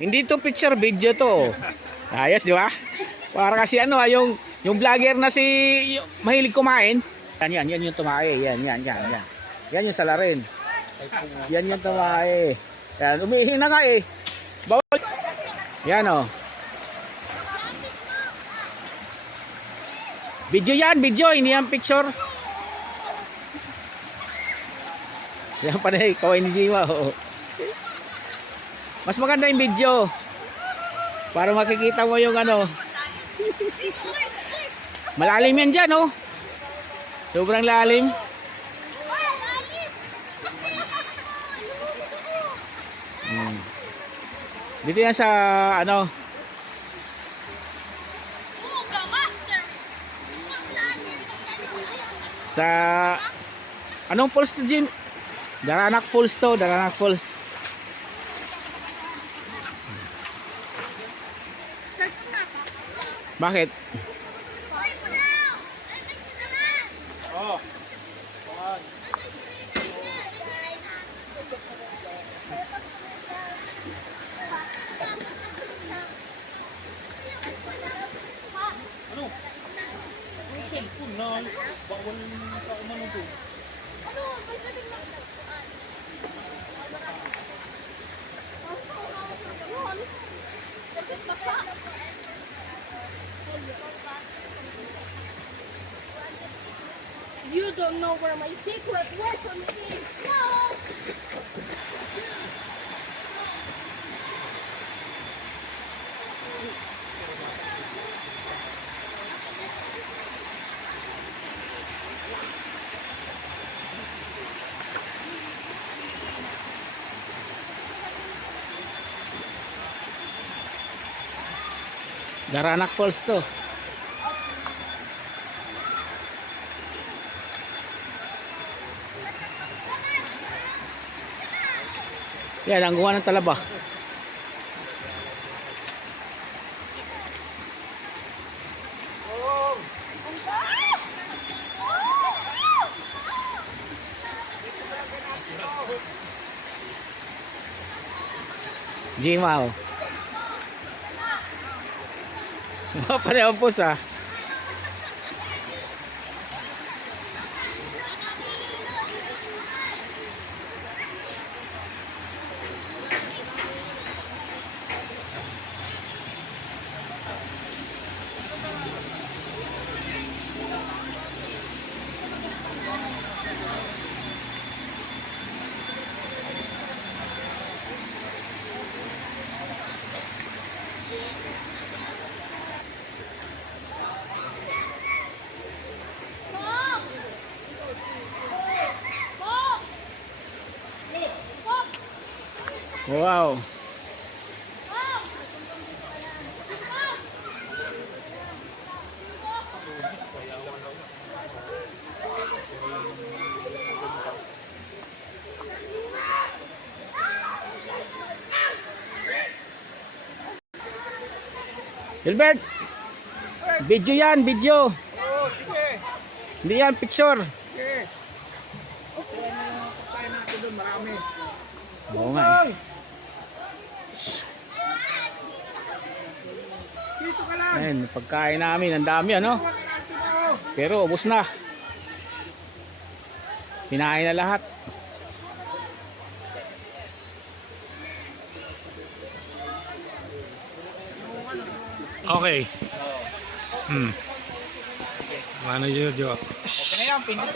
Hindi to picture, video to. Ayos, di ba? Para kasi ano, yung vlogger na si mahilig kumain. Yan yung tumae. Yan. Yan yung salarin. Yan yung tumae. Yan, umiihi na nga eh. Bawal. Yan oh. Video yan, video, hindi yan picture. Yan pa na eh, kaway ni Jiwa. Oh. Mas maganda yung video. Para makikita mo yung ano. Malalim yan dyan oh. Sobrang lalim. Dito yan sa ano. Sa anong falls to, Jim? Daranak Falls to, Daranak Falls. Bakit? Oh. Ano? Cellphone na. Bawal sa umano to. Ano? May sabi na. You don't know where my secret weapon is. No! Daranak Falls to. Yan, ang gawa ng talaba. Jima oh. Pareho po sa. Wow. Gilbert, video yan, video. Oh, sige. Hindi yan, picture. Sige. Okay, tayo natin doon, marami. Oo nga eh. Dito ka lang. Ayun, pagkain namin, ang dami ano. Pero ubos na. Pinain na lahat. Okay. Ano yun, Jojo? Okay na yan, pindot